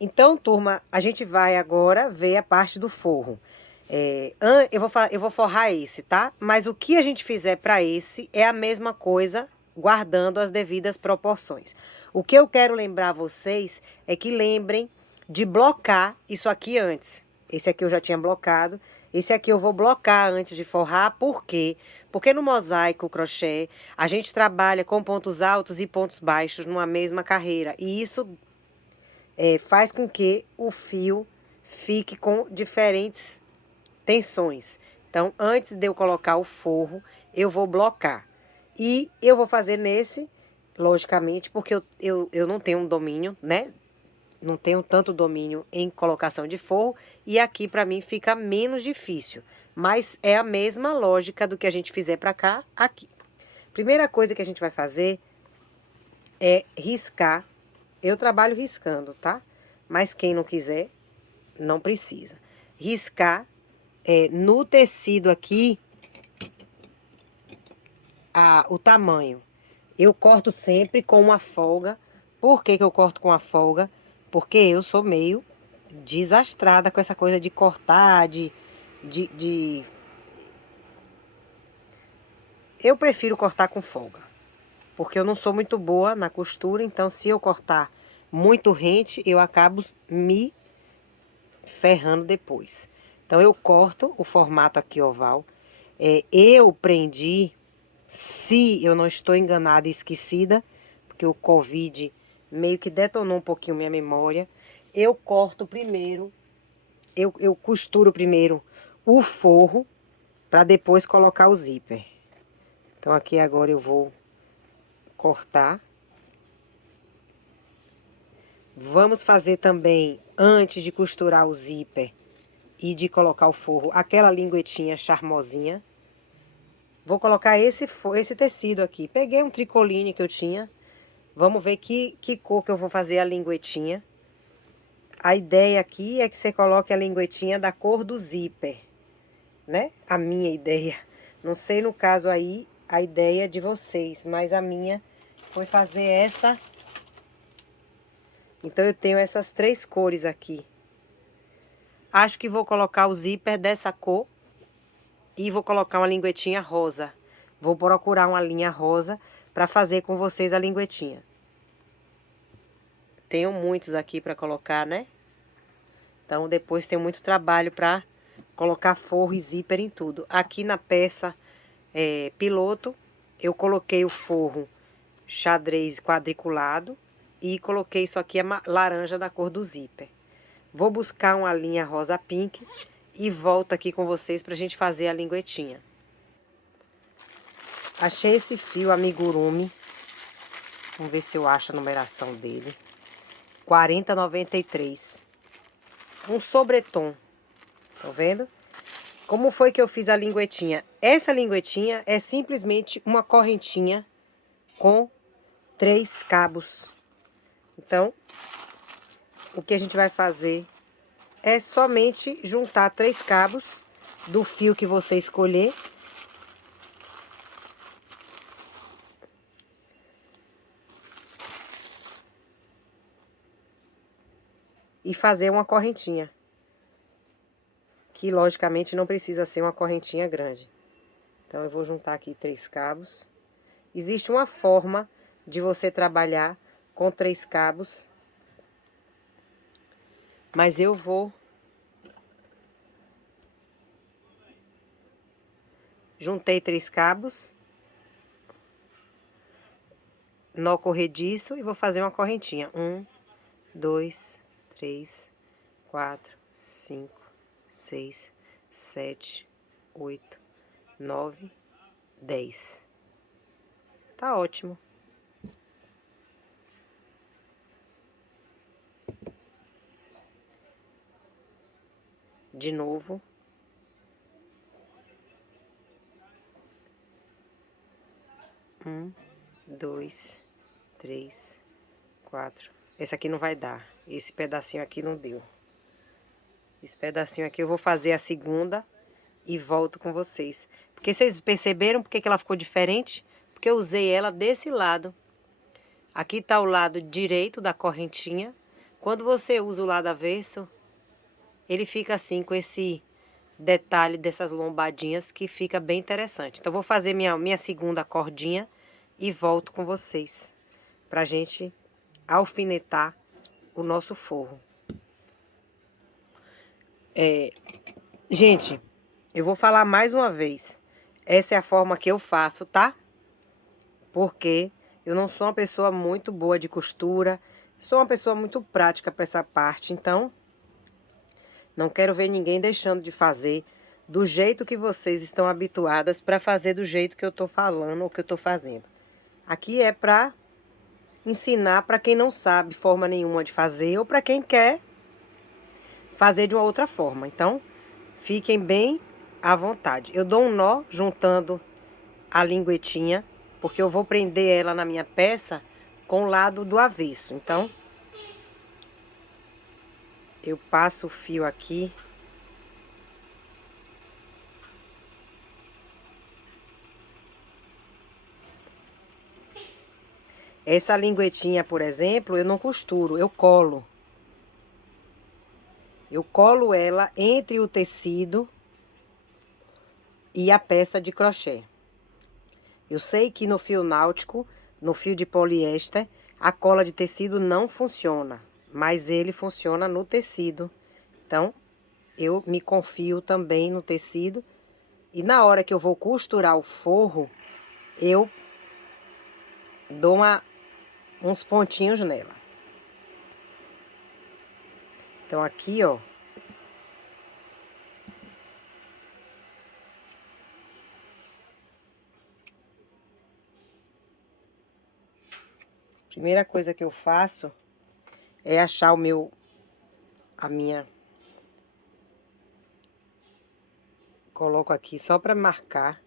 Então, turma, a gente vai agora ver a parte do forro. Eu vou forrar esse, tá? Mas o que a gente fizer para esse é a mesma coisa, guardando as devidas proporções. O que eu quero lembrar vocês é que lembrem de blocar isso aqui antes. Esse aqui eu já tinha blocado. Esse aqui eu vou blocar antes de forrar. Por quê? Porque no mosaico crochê a gente trabalha com pontos altos e pontos baixos numa mesma carreira. E isso faz com que o fio fique com diferentes tensões. Então, antes de eu colocar o forro, eu vou blocar. E eu vou fazer nesse, logicamente, porque eu não tenho um domínio, né? Não tenho tanto domínio em colocação de forro. E aqui, para mim, fica menos difícil. Mas é a mesma lógica do que a gente fizer para cá, aqui. Primeira coisa que a gente vai fazer é riscar. Eu trabalho riscando, tá? Mas quem não quiser, não precisa. Riscar no tecido aqui o tamanho. Eu corto sempre com uma folga. Por que que eu corto com a folga? Porque eu sou meio desastrada com essa coisa de cortar, Eu prefiro cortar com folga. Porque eu não sou muito boa na costura, então se eu cortar muito rente, eu acabo me ferrando depois. Então, eu corto o formato aqui oval. Eu prendi, se eu não estou enganada e esquecida, porque o Covid meio que detonou um pouquinho minha memória. Eu corto primeiro, eu costuro primeiro o forro, para depois colocar o zíper. Então, aqui agora eu vou cortar. Vamos fazer também, antes de costurar o zíper e de colocar o forro, aquela linguetinha charmosinha. Vou colocar esse tecido aqui. Peguei um tricoline que eu tinha. Vamos ver que cor que eu vou fazer a linguetinha. A ideia aqui é que você coloque a linguetinha da cor do zíper, né? A minha ideia. Não sei no caso aí a ideia de vocês, mas a minha foi fazer essa. Então eu tenho essas três cores aqui. Acho que vou colocar o zíper dessa cor e vou colocar uma linguetinha rosa. Vou procurar uma linha rosa para fazer com vocês a linguetinha. Tenho muitos aqui para colocar, né? Então, depois tem muito trabalho para colocar forro e zíper em tudo. Aqui na peça piloto, eu coloquei o forro xadrez quadriculado e coloquei isso aqui, laranja da cor do zíper. Vou buscar uma linha rosa pink e volto aqui com vocês para a gente fazer a linguetinha. Achei esse fio amigurumi. Vamos ver se eu acho a numeração dele. 40,93. Um sobretom. Tá vendo? Como foi que eu fiz a linguetinha? Essa linguetinha é simplesmente uma correntinha com 3 cabos. Então, o que a gente vai fazer é somente juntar 3 cabos do fio que você escolher. E fazer uma correntinha. Que logicamente não precisa ser uma correntinha grande. Então, eu vou juntar aqui 3 cabos. Existe uma forma de você trabalhar com 3 cabos. Mas eu vou juntei 3 cabos. Nó corrediço e vou fazer uma correntinha. 1, 2, 3, 4, 5, 6, 7, 8, 9, 10. Tá ótimo. De novo. Um, 2, 3, 4. Esse aqui não vai dar. Esse pedacinho aqui não deu. Esse pedacinho aqui eu vou fazer a segunda e volto com vocês. Porque vocês perceberam porque que ela ficou diferente? Porque eu usei ela desse lado. Aqui tá o lado direito da correntinha. Quando você usa o lado avesso, ele fica assim com esse detalhe dessas lombadinhas que fica bem interessante. Então, vou fazer minha segunda cordinha e volto com vocês pra gente alfinetar o nosso forro. Gente, eu vou falar mais uma vez. Essa é a forma que eu faço, tá? Porque eu não sou uma pessoa muito boa de costura. Sou uma pessoa muito prática para essa parte, então não quero ver ninguém deixando de fazer do jeito que vocês estão habituadas para fazer do jeito que eu tô falando ou que eu tô fazendo. Aqui é para ensinar para quem não sabe forma nenhuma de fazer ou para quem quer fazer de uma outra forma. Então, fiquem bem à vontade. Eu dou um nó juntando a linguetinha, porque eu vou prender ela na minha peça com o lado do avesso. Então, eu passo o fio aqui. Essa linguetinha, por exemplo, eu não costuro, eu colo. Eu colo ela entre o tecido e a peça de crochê. Eu sei que no fio náutico, no fio de poliéster, a cola de tecido não funciona, mas ele funciona no tecido. Então, eu me confio também no tecido. E na hora que eu vou costurar o forro, eu dou uns pontinhos nela. Então, aqui, ó. Primeira coisa que eu faço é achar a minha... Coloco aqui só para marcar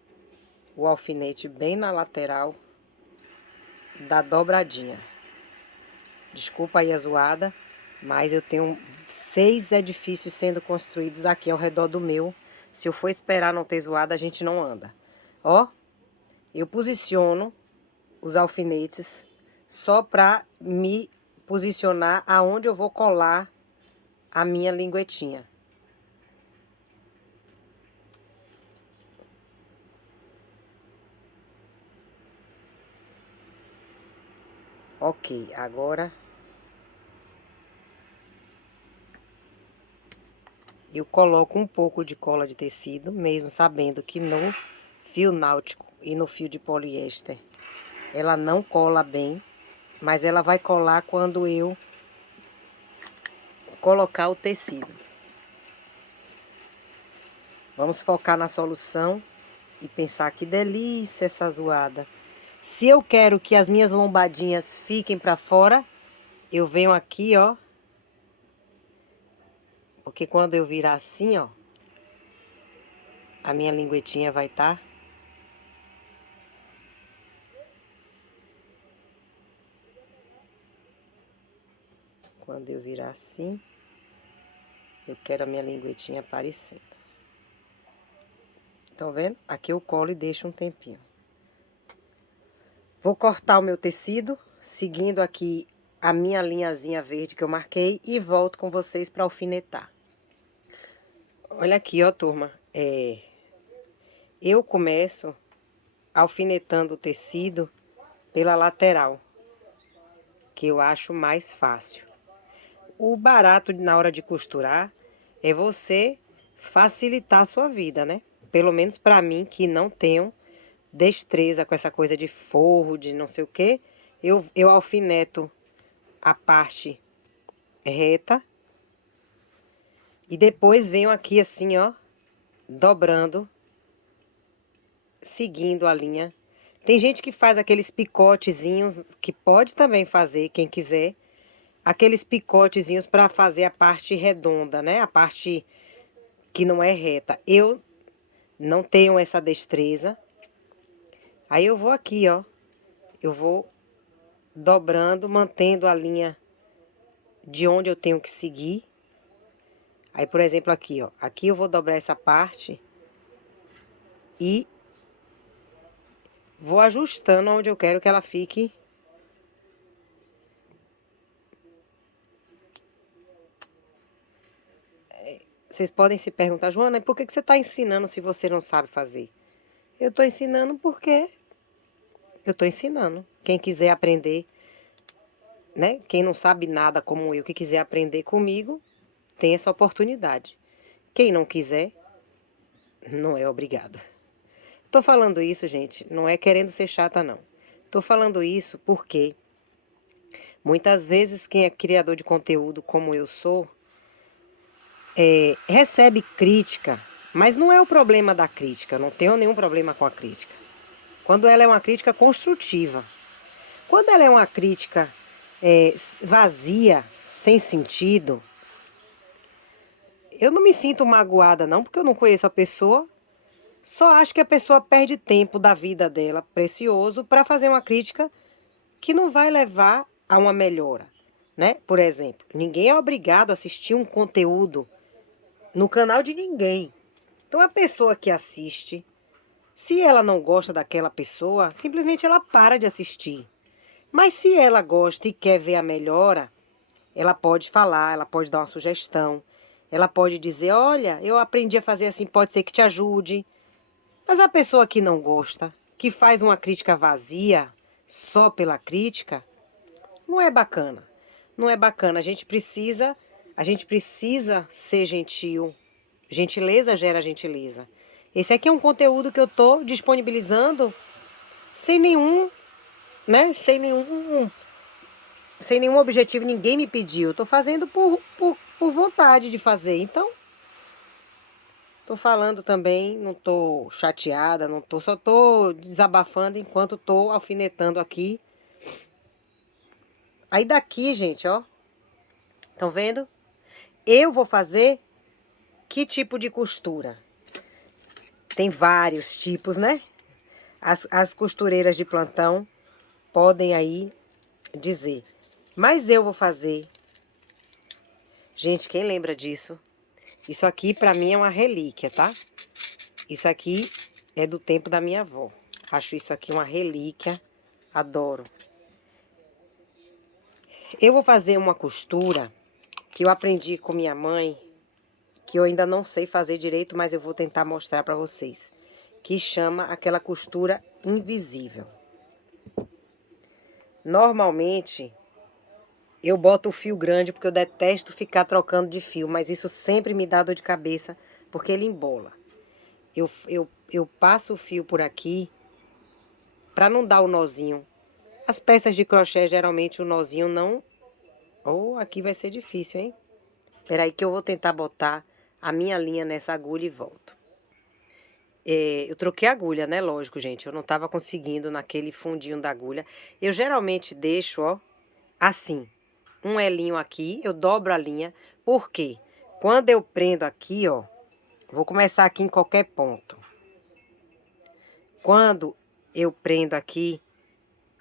o alfinete bem na lateral da dobradinha. Desculpa aí a zoada, mas eu tenho 6 edifícios sendo construídos aqui ao redor do meu. Se eu for esperar não ter zoada, a gente não anda. Ó, eu posiciono os alfinetes só para me posicionar aonde eu vou colar a minha linguetinha. Ok, agora eu coloco um pouco de cola de tecido, mesmo sabendo que no fio náutico e no fio de poliéster ela não cola bem, mas ela vai colar quando eu colocar o tecido. Vamos focar na solução e pensar que delícia essa zoada. Se eu quero que as minhas lombadinhas fiquem para fora, eu venho aqui, ó. Porque quando eu virar assim, ó, a minha linguetinha vai estar... Quando eu virar assim, eu quero a minha linguetinha aparecendo. Estão vendo? Aqui eu colo e deixo um tempinho. Vou cortar o meu tecido, seguindo aqui a minha linhazinha verde que eu marquei e volto com vocês para alfinetar. Olha aqui, ó, turma. Eu começo alfinetando o tecido pela lateral, que eu acho mais fácil. O barato na hora de costurar é você facilitar a sua vida, né? Pelo menos para mim, que não tenho destreza com essa coisa de forro, de não sei o quê, eu alfineto a parte reta e depois venho aqui assim, ó, dobrando, seguindo a linha. Tem gente que faz aqueles picotezinhos, que pode também fazer, quem quiser, aqueles picotezinhos para fazer a parte redonda, né? A parte que não é reta. Eu não tenho essa destreza. Aí eu vou aqui, ó, eu vou dobrando, mantendo a linha de onde eu tenho que seguir. Aí, por exemplo, aqui, ó, aqui eu vou dobrar essa parte e vou ajustando onde eu quero que ela fique vocês podem se perguntar, Joana, por que você está ensinando se você não sabe fazer? Eu estou ensinando porque eu estou ensinando. Quem quiser aprender, né? Quem não sabe nada como eu, que quiser aprender comigo, tem essa oportunidade. Quem não quiser, não é obrigada. Tô falando isso, gente, não é querendo ser chata, não. Tô falando isso porque muitas vezes quem é criador de conteúdo, como eu sou, recebe crítica, mas não é o problema da crítica, eu não tenho nenhum problema com a crítica. Quando ela é uma crítica construtiva. Quando ela é uma crítica vazia, sem sentido, eu não me sinto magoada, não, porque eu não conheço a pessoa. Só acho que a pessoa perde tempo da vida dela, precioso, para fazer uma crítica que não vai levar a uma melhora, né? Por exemplo, ninguém é obrigado a assistir um conteúdo no canal de ninguém. Então a pessoa que assiste, se ela não gosta daquela pessoa, simplesmente ela para de assistir. Mas se ela gosta e quer ver a melhora, ela pode falar, ela pode dar uma sugestão, ela pode dizer, olha, eu aprendi a fazer assim, pode ser que te ajude. Mas a pessoa que não gosta, que faz uma crítica vazia, só pela crítica, não é bacana. Não é bacana. A gente precisa ser gentil. Gentileza gera gentileza. Esse aqui é um conteúdo que eu estou disponibilizando sem nenhum, né? Sem nenhum objetivo, ninguém me pediu. Eu tô fazendo por vontade de fazer. Então, tô falando também, não tô chateada, não tô, só tô desabafando enquanto tô alfinetando aqui. Aí daqui, gente, ó, estão vendo? Eu vou fazer que tipo de costura? Tem vários tipos, né? As costureiras de plantão podem aí dizer. Mas eu vou fazer. Gente, quem lembra disso? Isso aqui pra mim é uma relíquia, tá? Isso aqui é do tempo da minha avó. Acho isso aqui uma relíquia. Adoro. Eu vou fazer uma costura que eu aprendi com minha mãe, que eu ainda não sei fazer direito, mas eu vou tentar mostrar pra vocês. Que chama aquela costura invisível. Normalmente, eu boto o fio grande porque eu detesto ficar trocando de fio, mas isso sempre me dá dor de cabeça porque ele embola. Eu passo o fio por aqui para não dar o nozinho. As peças de crochê, geralmente, o nozinho não... Oh, aqui vai ser difícil, hein? Espera aí que eu vou tentar botar a minha linha nessa agulha e volto. Eu troquei a agulha, né? Lógico, gente. Eu não tava conseguindo naquele fundinho da agulha. Eu geralmente deixo, ó, assim. Um elinho aqui, eu dobro a linha. Por quê? Quando eu prendo aqui, ó, vou começar aqui em qualquer ponto. Quando eu prendo aqui,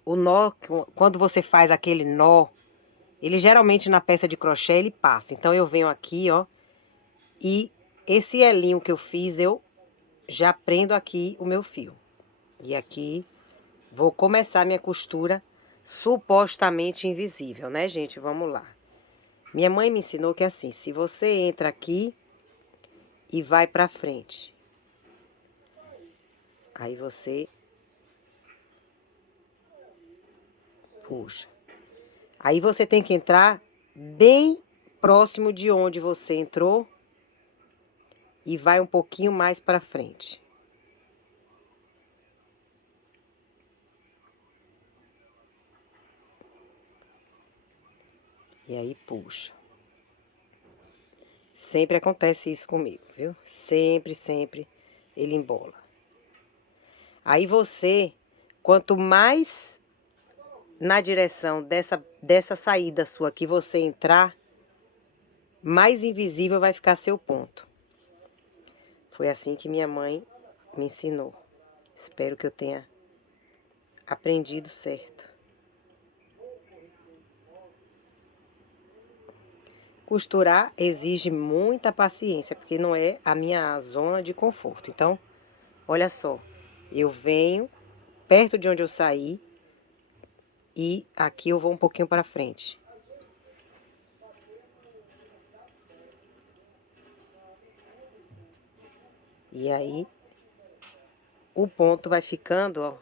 o nó, quando você faz aquele nó, ele geralmente na peça de crochê ele passa. Então eu venho aqui, ó, e esse elinho que eu fiz, eu já prendo aqui o meu fio. E aqui vou começar minha costura supostamente invisível, né, gente? Vamos lá. Minha mãe me ensinou que é assim, se você entra aqui e vai pra frente, aí você puxa. Aí você tem que entrar bem próximo de onde você entrou e vai um pouquinho mais pra frente. E aí puxa. Sempre acontece isso comigo, viu? Sempre, sempre ele embola. Aí você, quanto mais na direção dessa saída sua que você entrar, mais invisível vai ficar seu ponto. Foi assim que minha mãe me ensinou. Espero que eu tenha aprendido certo. Costurar exige muita paciência, porque não é a minha zona de conforto. Então, olha só, eu venho perto de onde eu saí e aqui eu vou um pouquinho para frente. E aí, o ponto vai ficando, ó,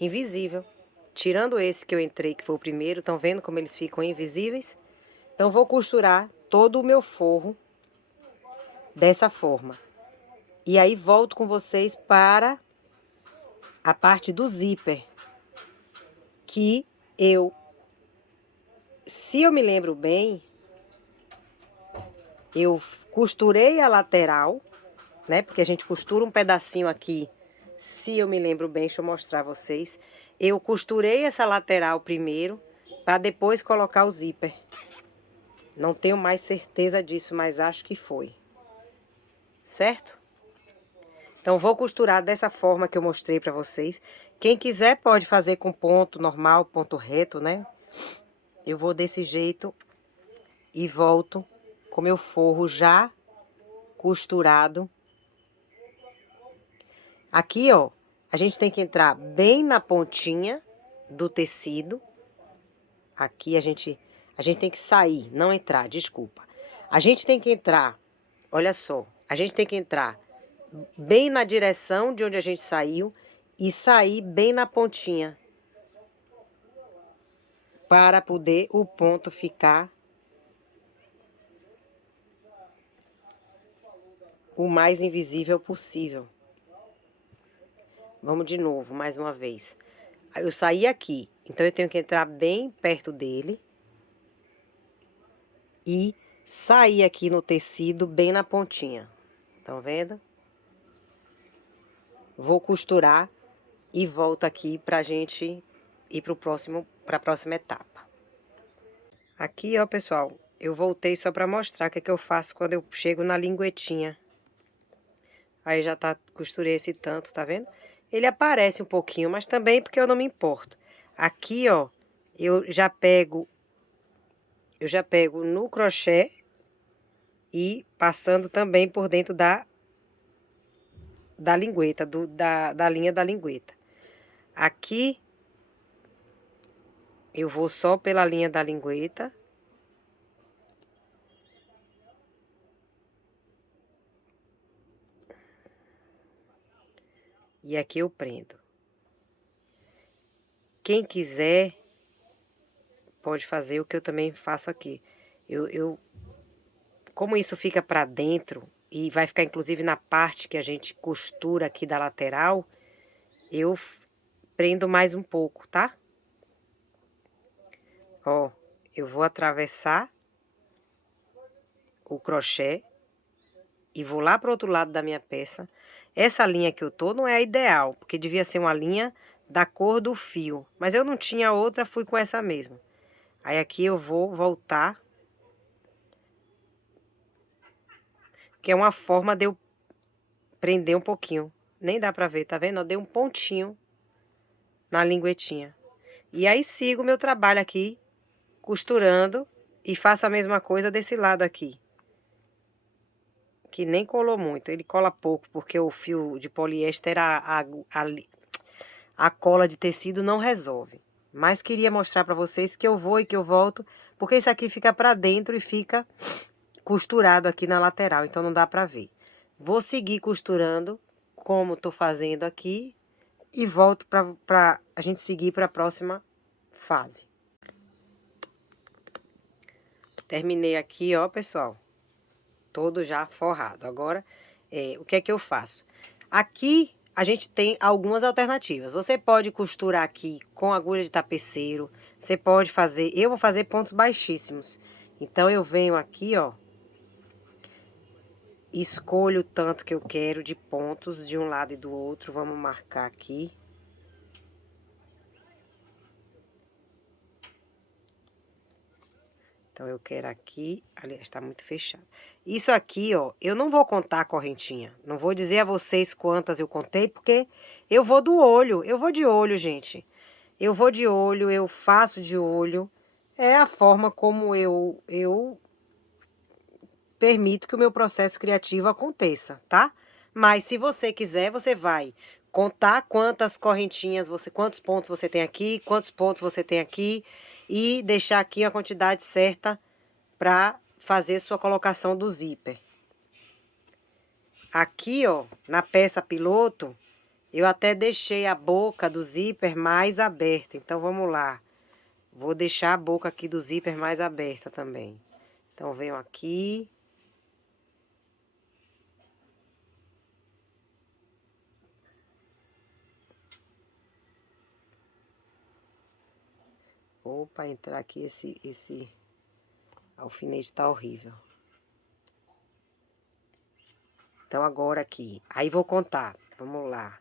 invisível. Tirando esse que eu entrei, que foi o primeiro, estão vendo como eles ficam invisíveis? Então, vou costurar todo o meu forro dessa forma. E aí, volto com vocês para a parte do zíper. Que se eu me lembro bem, eu costurei a lateral, né? Porque a gente costura um pedacinho aqui. Se eu me lembro bem, deixa eu mostrar a vocês. Eu costurei essa lateral primeiro, para depois colocar o zíper. Não tenho mais certeza disso, mas acho que foi. Certo? Então, vou costurar dessa forma que eu mostrei para vocês. Quem quiser pode fazer com ponto normal, ponto reto, né? Eu vou desse jeito e volto com meu forro já costurado. Aqui, ó, a gente tem que entrar bem na pontinha do tecido. Aqui a gente tem que sair, não entrar, desculpa. A gente tem que entrar, olha só, a gente tem que entrar bem na direção de onde a gente saiu e sair bem na pontinha. Para poder o ponto ficar o mais invisível possível. Vamos de novo, mais uma vez. Eu saí aqui, então eu tenho que entrar bem perto dele e sair aqui no tecido, bem na pontinha. Estão vendo? Vou costurar e volto aqui pra gente ir para a próxima etapa. Aqui, ó, pessoal, eu voltei só para mostrar o que é que eu faço quando eu chego na linguetinha. Aí já tá, costurei esse tanto, tá vendo? Ele aparece um pouquinho, mas também porque eu não me importo. Aqui, ó, eu já pego no crochê e passando também por dentro da lingueta, da linha da lingueta. Aqui, eu vou só pela linha da lingueta. E aqui eu prendo. Quem quiser, pode fazer o que eu também faço aqui. Como isso fica pra dentro, e vai ficar inclusive na parte que a gente costura aqui da lateral, eu prendo mais um pouco, tá? Ó, eu vou atravessar o crochê e vou lá pro outro lado da minha peça. Essa linha que eu tô não é a ideal, porque devia ser uma linha da cor do fio, mas eu não tinha outra, fui com essa mesma. Aí aqui eu vou voltar, que é uma forma de eu prender um pouquinho. Nem dá pra ver, tá vendo? Eu dei um pontinho na linguetinha. E aí sigo o meu trabalho aqui, costurando, e faço a mesma coisa desse lado aqui. Que nem colou muito, ele cola pouco, porque o fio de poliéster, a cola de tecido não resolve. Mas queria mostrar pra vocês que eu vou e que eu volto, porque isso aqui fica pra dentro e fica costurado aqui na lateral, então não dá pra ver. Vou seguir costurando, como tô fazendo aqui, e volto pra a gente seguir pra próxima fase. Terminei aqui, ó, pessoal, todo já forrado. Agora, o que é que eu faço? Aqui a gente tem algumas alternativas. Você pode costurar aqui com agulha de tapeceiro, você pode fazer, eu vou fazer pontos baixíssimos. Então, eu venho aqui, ó, escolho o tanto que eu quero de pontos de um lado e do outro. Vamos marcar aqui. Então, eu quero aqui, aliás, tá muito fechado. Isso aqui, ó, eu não vou contar a correntinha. Não vou dizer a vocês quantas eu contei, porque eu vou do olho. Eu vou de olho, gente. Eu vou de olho, eu faço de olho. É a forma como eu permito que o meu processo criativo aconteça, tá? Mas se você quiser, você vai contar quantas correntinhas quantos pontos você tem aqui, quantos pontos você tem aqui, e deixar aqui a quantidade certa para fazer sua colocação do zíper. aqui, ó, na peça piloto, eu até deixei a boca do zíper mais aberta. Então, vamos lá. Vou deixar a boca aqui do zíper mais aberta também. Então, venho aqui. Opa, entrar aqui esse alfinete tá horrível. Então, agora aqui. Aí, vou contar. Vamos lá.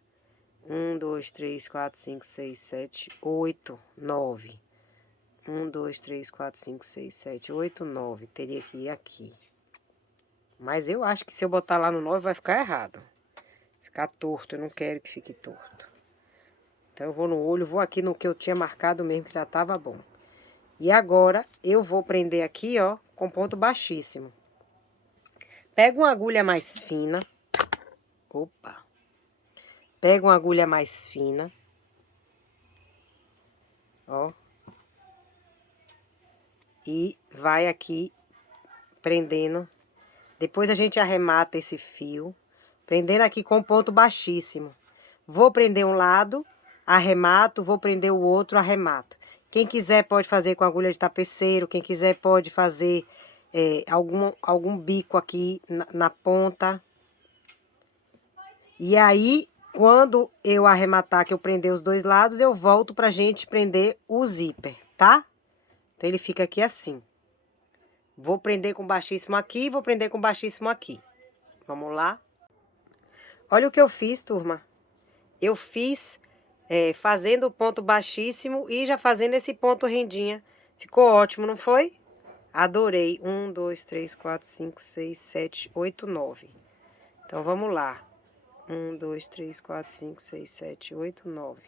1, 2, 3, 4, 5, 6, 7, 8, 9. 1, 2, 3, 4, 5, 6, 7, 8, 9. Teria que ir aqui. Mas eu acho que se eu botar lá no 9 vai ficar errado. Ficar torto, eu não quero que fique torto. Então eu vou no olho, vou aqui no que eu tinha marcado mesmo, que já tava bom. E agora eu vou prender aqui, ó, com ponto baixíssimo. Pega uma agulha mais fina. Opa. Pega uma agulha mais fina. Ó. E vai aqui prendendo. Depois a gente arremata esse fio, prendendo aqui com ponto baixíssimo. Vou prender um lado, arremato, vou prender o outro, arremato. Quem quiser pode fazer com agulha de tapeceiro, quem quiser pode fazer algum bico aqui na ponta. E aí, quando eu arrematar, que eu prender os dois lados, eu volto pra gente prender o zíper, tá? Então, ele fica aqui assim. Vou prender com baixíssimo aqui, vou prender com baixíssimo aqui. Vamos lá. Olha o que eu fiz, turma. Eu fiz fazendo o ponto baixíssimo e já fazendo esse ponto rendinha. Ficou ótimo, não foi? Adorei. 1, 2, 3, 4, 5, 6, 7, 8, 9. Então, vamos lá. 1, 2, 3, 4, 5, 6, 7, 8, 9.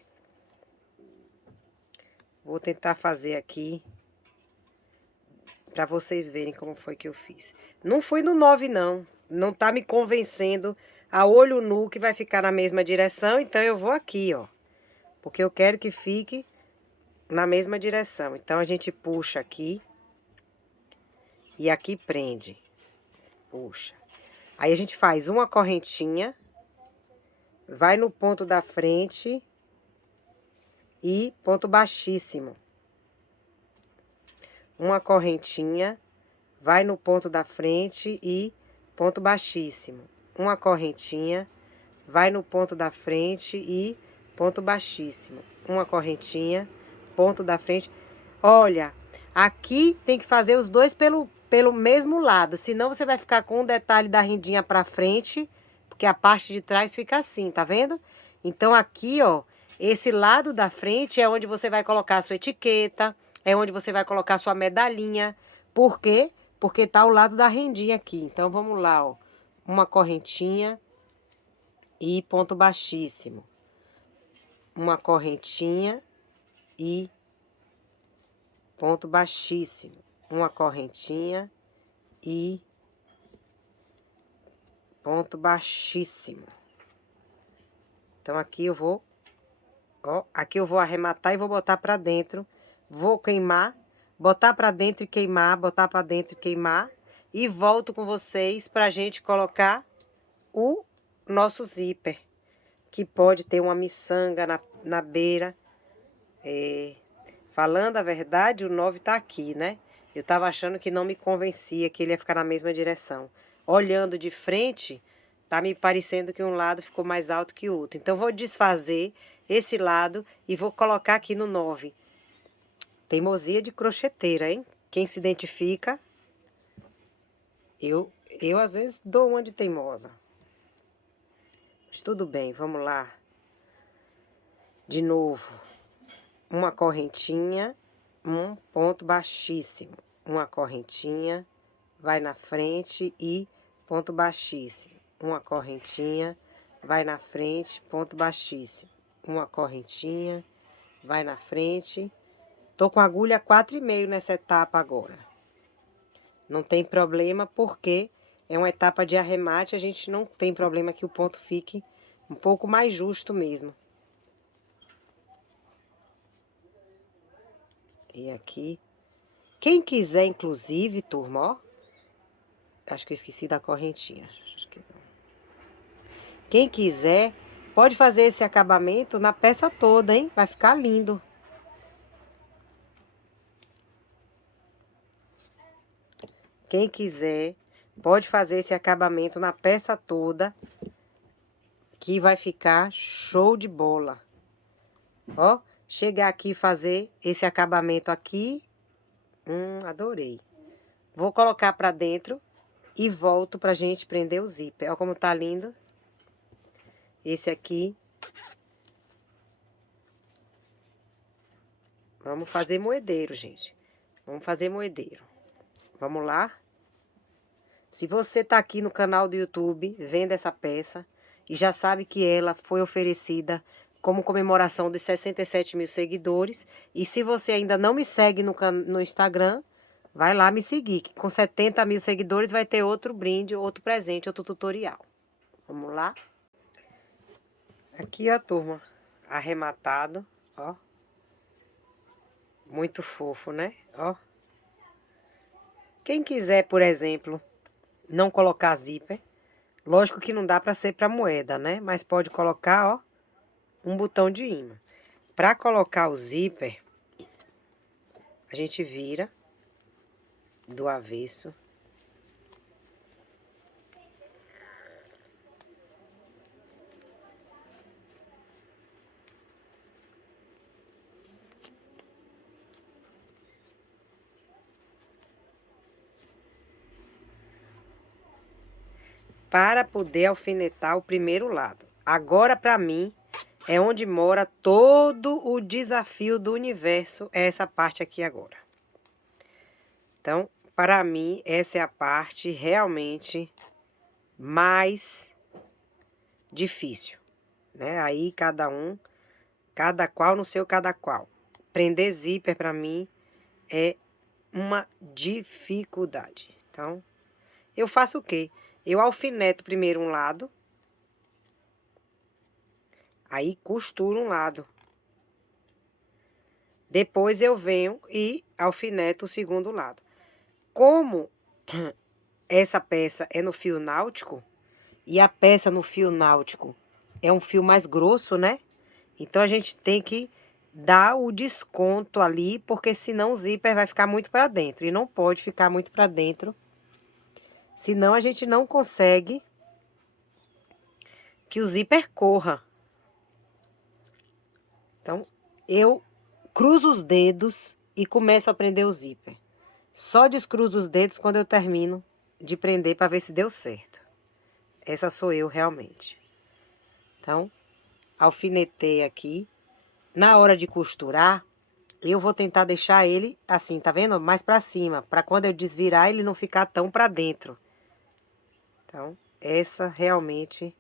Vou tentar fazer aqui para vocês verem como foi que eu fiz. Não fui no 9, não. Não tá me convencendo a olho nu que vai ficar na mesma direção, então eu vou aqui, ó. Porque eu quero que fique na mesma direção. Então, a gente puxa aqui e aqui prende. Puxa. Aí, a gente faz uma correntinha, vai no ponto da frente e ponto baixíssimo. Uma correntinha, vai no ponto da frente e ponto baixíssimo. Uma correntinha, vai no ponto da frente e ponto baixíssimo. Uma correntinha, ponto da frente. Olha, aqui tem que fazer os dois pelo mesmo lado, senão você vai ficar com um detalhe da rendinha pra frente, porque a parte de trás fica assim, tá vendo? Então aqui, ó, esse lado da frente é onde você vai colocar a sua etiqueta, é onde você vai colocar a sua medalhinha. Por quê? Porque tá ao lado da rendinha aqui. Então vamos lá, ó. Uma correntinha e ponto baixíssimo. Uma correntinha e ponto baixíssimo. Uma correntinha e ponto baixíssimo. Então, aqui eu vou, ó, aqui eu vou arrematar e vou botar pra dentro. Vou queimar, botar pra dentro e queimar, botar pra dentro e queimar. E volto com vocês pra gente colocar o nosso zíper, que pode ter uma miçanga na beira. Falando a verdade, o 9 tá aqui, né? Eu tava achando que não me convencia que ele ia ficar na mesma direção. Olhando de frente, tá me parecendo que um lado ficou mais alto que o outro. Então, vou desfazer esse lado e vou colocar aqui no 9. Teimosia de crocheteira, hein? Quem se identifica, eu às vezes dou uma de teimosa. Mas tudo bem, vamos lá. De novo. Uma correntinha, um ponto baixíssimo. Uma correntinha, vai na frente e ponto baixíssimo. Uma correntinha, vai na frente, ponto baixíssimo. Uma correntinha, vai na frente. Tô com agulha 4,5 nessa etapa agora. Não tem problema, porque é uma etapa de arremate, a gente não tem problema que o ponto fique um pouco mais justo mesmo. E aqui, quem quiser, inclusive, turma, ó, acho que eu esqueci da correntinha. Acho que não. Quem quiser, pode fazer esse acabamento na peça toda, hein? Vai ficar lindo. Quem quiser, pode fazer esse acabamento na peça toda, que vai ficar show de bola. Ó, chegar aqui e fazer esse acabamento aqui. Adorei. Vou colocar pra dentro e volto pra gente prender o zíper. Ó como tá lindo. Esse aqui. Vamos fazer moedeiro, gente. Vamos fazer moedeiro. Vamos lá. Se você tá aqui no canal do YouTube vendo essa peça e já sabe que ela foi oferecida como comemoração dos 67 mil seguidores, e se você ainda não me segue no Instagram, vai lá me seguir, que com 70 mil seguidores vai ter outro brinde, outro presente, outro tutorial. Vamos lá? Aqui, ó, turma, arrematado, ó. Muito fofo, né? Ó. Quem quiser, por exemplo, não colocar zíper, lógico que não dá para ser para moeda, né? Mas pode colocar, ó, um botão de ímã. Para colocar o zíper, a gente vira do avesso. Para poder alfinetar o primeiro lado. Agora, para mim, é onde mora todo o desafio do universo, é essa parte aqui agora. Então, para mim, essa é a parte realmente mais difícil, né? Aí, cada qual no seu cada qual. Prender zíper, para mim, é uma dificuldade. Então, eu faço o quê? Eu alfineto primeiro um lado, aí costuro um lado. Depois eu venho e alfineto o segundo lado. Como essa peça é no fio náutico, e a peça no fio náutico é um fio mais grosso, né? Então a gente tem que dar o desconto ali, porque senão o zíper vai ficar muito para dentro. E não pode ficar muito para dentro, senão a gente não consegue que o zíper corra. Então, eu cruzo os dedos e começo a prender o zíper. Só descruzo os dedos quando eu termino de prender para ver se deu certo. Essa sou eu realmente. Então, alfinetei aqui. Na hora de costurar, eu vou tentar deixar ele assim, tá vendo? Mais para cima, para quando eu desvirar ele não ficar tão para dentro. Então, essa realmente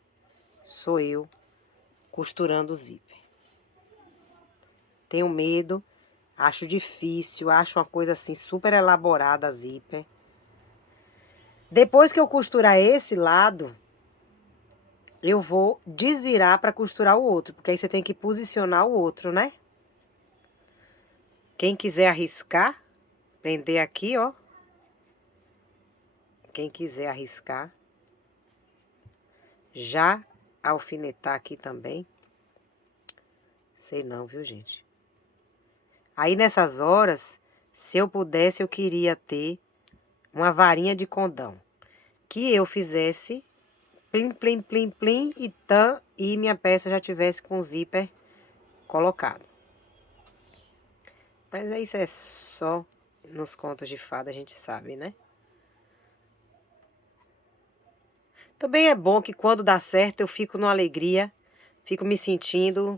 sou eu costurando o zíper. Tenho medo, acho difícil, acho uma coisa assim super elaborada a zíper. Depois que eu costurar esse lado, eu vou desvirar para costurar o outro, porque aí você tem que posicionar o outro, né? Quem quiser arriscar, prender aqui, ó. Quem quiser arriscar, já alfinetar aqui também. Sei não, viu, gente? Aí nessas horas, se eu pudesse, eu queria ter uma varinha de condão. Que eu fizesse plim, plim, plim, plim e tam, e minha peça já tivesse com o zíper colocado. Mas isso é só nos contos de fada, a gente sabe, né? Também é bom que quando dá certo eu fico numa alegria, fico me sentindo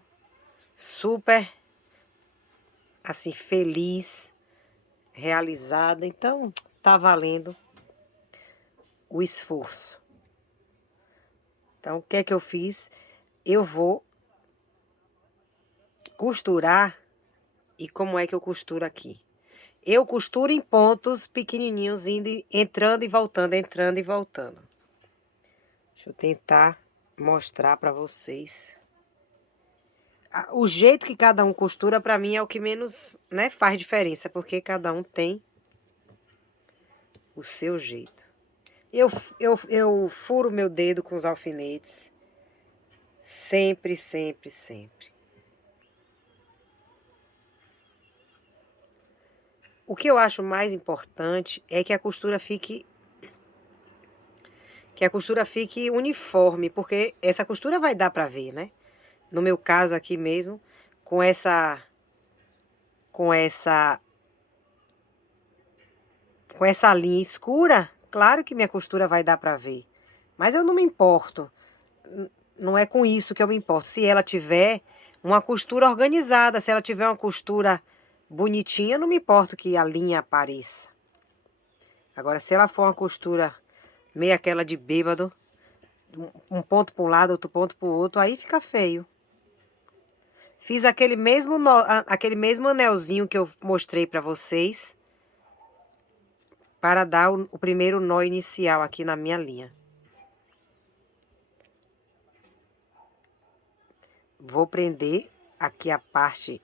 super, assim, feliz, realizada. Então, tá valendo o esforço. Então, o que é que eu fiz? Eu vou costurar. E como é que eu costuro aqui? Eu costuro em pontos pequenininhos, entrando e voltando, entrando e voltando. Deixa eu tentar mostrar para vocês. O jeito que cada um costura, para mim, é o que menos, né, faz diferença, porque cada um tem o seu jeito. Eu furo meu dedo com os alfinetes. Sempre, sempre, sempre. O que eu acho mais importante é que a costura fique uniforme, porque essa costura vai dar para ver, né? No meu caso aqui mesmo, com essa com essa com essa linha escura, claro que minha costura vai dar para ver. Mas eu não me importo. Não é com isso que eu me importo. Se ela tiver uma costura organizada, se ela tiver uma costura bonitinha, eu não me importo que a linha apareça. Agora, se ela for uma costura meio aquela de bêbado, um ponto para um lado, outro ponto para o outro, aí fica feio. Fiz aquele mesmo anelzinho que eu mostrei para vocês, para dar o primeiro nó inicial aqui na minha linha. Vou prender aqui a parte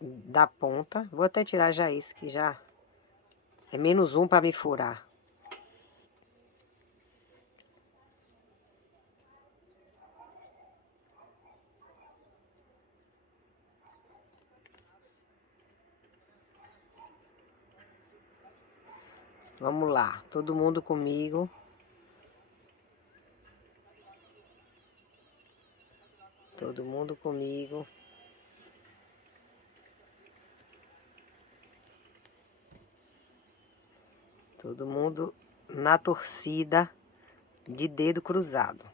da ponta. Vou até tirar já esse que já é menos um para me furar. Vamos lá, todo mundo comigo. Todo mundo comigo. Todo mundo na torcida de dedo cruzado.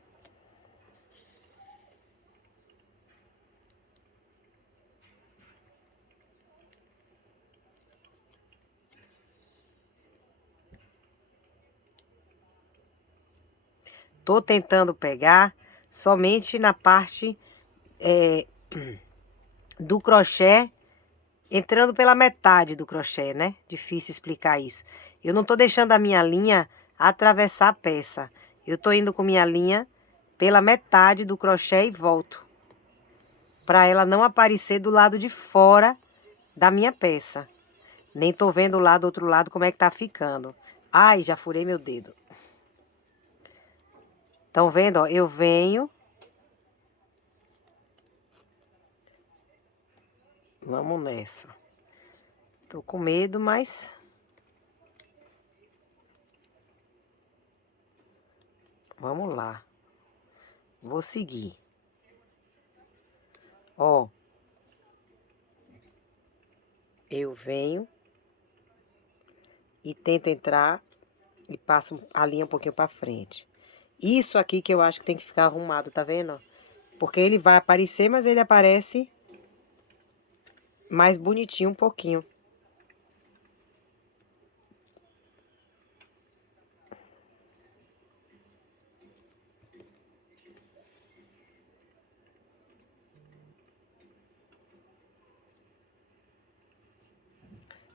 Tô tentando pegar somente na parte do crochê, entrando pela metade do crochê, né? Difícil explicar isso. Eu não tô deixando a minha linha atravessar a peça. Eu tô indo com minha linha pela metade do crochê e volto, para ela não aparecer do lado de fora da minha peça. Nem tô vendo lá do outro lado como é que tá ficando. Ai, já furei meu dedo. Estão vendo, ó? Eu venho. Vamos nessa. Tô com medo, mas vamos lá. Vou seguir. Ó. Eu venho e tento entrar e passo a linha um pouquinho para frente. Isso aqui que eu acho que tem que ficar arrumado, tá vendo? Porque ele vai aparecer, mas ele aparece mais bonitinho um pouquinho.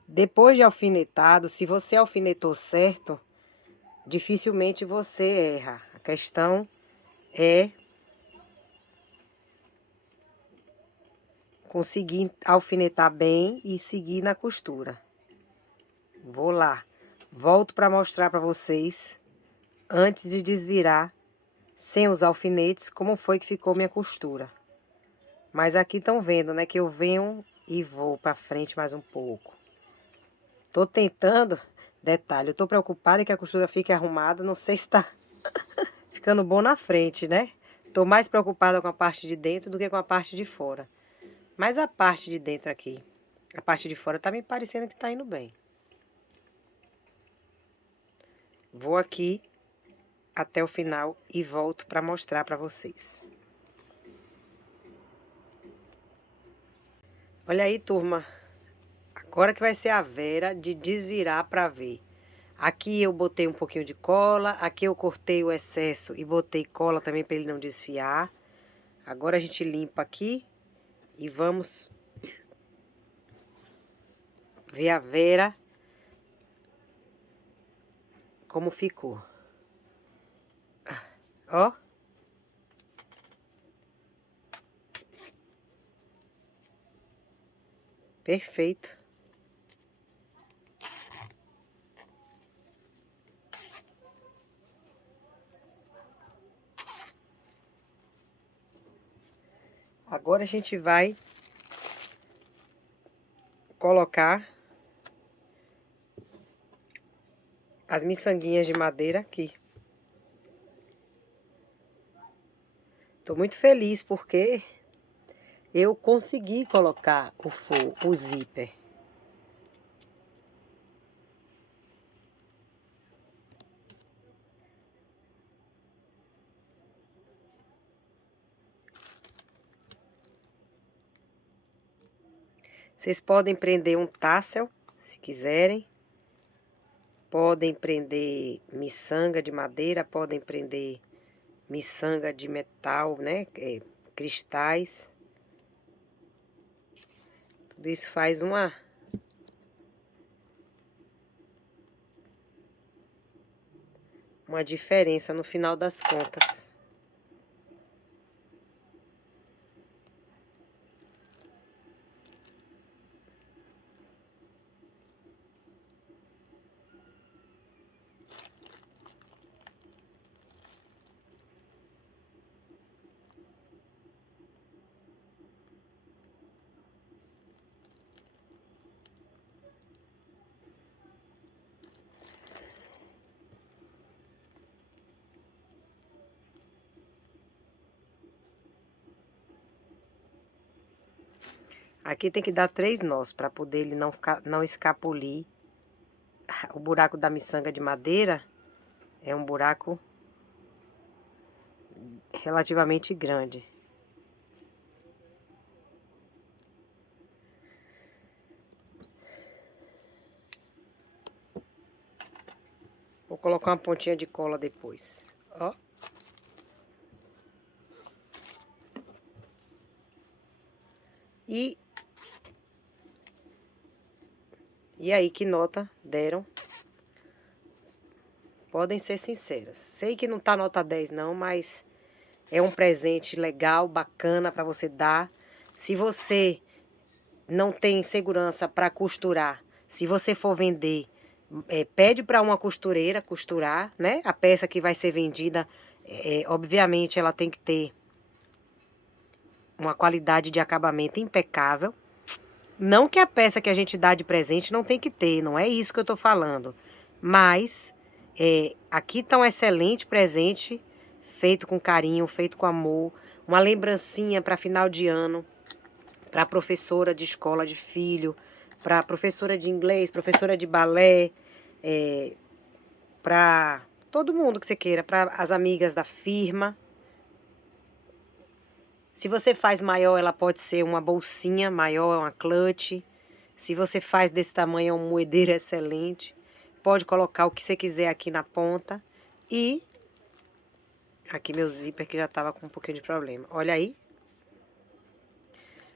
Depois de alfinetado, se você alfinetou certo, dificilmente você erra. A questão é conseguir alfinetar bem e seguir na costura. Vou lá. Volto para mostrar para vocês, antes de desvirar, sem os alfinetes, como foi que ficou minha costura. Mas aqui estão vendo, né, que eu venho e vou para frente mais um pouco. Tô tentando, detalhe, eu tô preocupada que a costura fique arrumada, não sei se tá ficando bom na frente, né? Tô mais preocupada com a parte de dentro do que com a parte de fora. Mas a parte de dentro aqui, a parte de fora tá me parecendo que tá indo bem. Vou aqui até o final e volto para mostrar para vocês. Olha aí, turma. Agora que vai ser a Vera de desvirar para ver. Aqui eu botei um pouquinho de cola, aqui eu cortei o excesso e botei cola também para ele não desfiar. Agora a gente limpa aqui e vamos ver a Vera como ficou. Ó. Perfeito. Agora a gente vai colocar as miçanguinhas de madeira aqui. Tô muito feliz porque eu consegui colocar o zíper. Vocês podem prender um tassel, se quiserem. Podem prender miçanga de madeira, podem prender miçanga de metal, né? Cristais. Tudo isso faz uma diferença no final das contas. Aqui tem que dar 3 nós para poder ele não escapulir. O buraco da miçanga de madeira é um buraco relativamente grande. Vou colocar uma pontinha de cola depois. Ó. E aí, que nota deram? Podem ser sinceras. Sei que não tá nota 10 não, mas é um presente legal, bacana para você dar. Se você não tem segurança para costurar, se você for vender, pede para uma costureira costurar, né? A peça que vai ser vendida, obviamente, ela tem que ter uma qualidade de acabamento impecável. Não que a peça que a gente dá de presente não tem que ter, não é isso que eu tô falando. Mas aqui tá um excelente presente, feito com carinho, feito com amor, uma lembrancinha para final de ano, para professora de escola de filho, para professora de inglês, professora de balé, para todo mundo que você queira, para as amigas da firma. Se você faz maior, ela pode ser uma bolsinha maior, uma clutch. Se você faz desse tamanho, é um moedeiro excelente. Pode colocar o que você quiser aqui na ponta. E aqui meu zíper que já estava com um pouquinho de problema. Olha aí.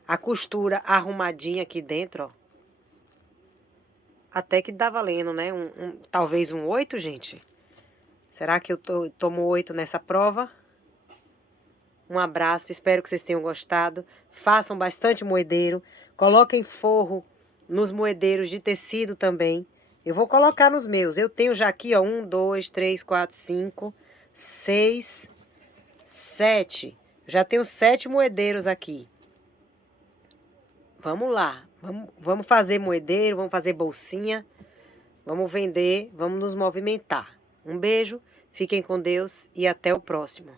A costura arrumadinha aqui dentro, ó. Até que dá valendo, né? Talvez um 8, gente. Será que eu tomo 8 nessa prova? Um abraço, espero que vocês tenham gostado. Façam bastante moedeiro. Coloquem forro nos moedeiros de tecido também. Eu vou colocar nos meus. Eu tenho já aqui, ó, 1, 2, 3, 4, 5, 6, 7. Já tenho 7 moedeiros aqui. Vamos lá. Vamos fazer moedeiro, vamos fazer bolsinha. Vamos vender, vamos nos movimentar. Um beijo, fiquem com Deus e até o próximo.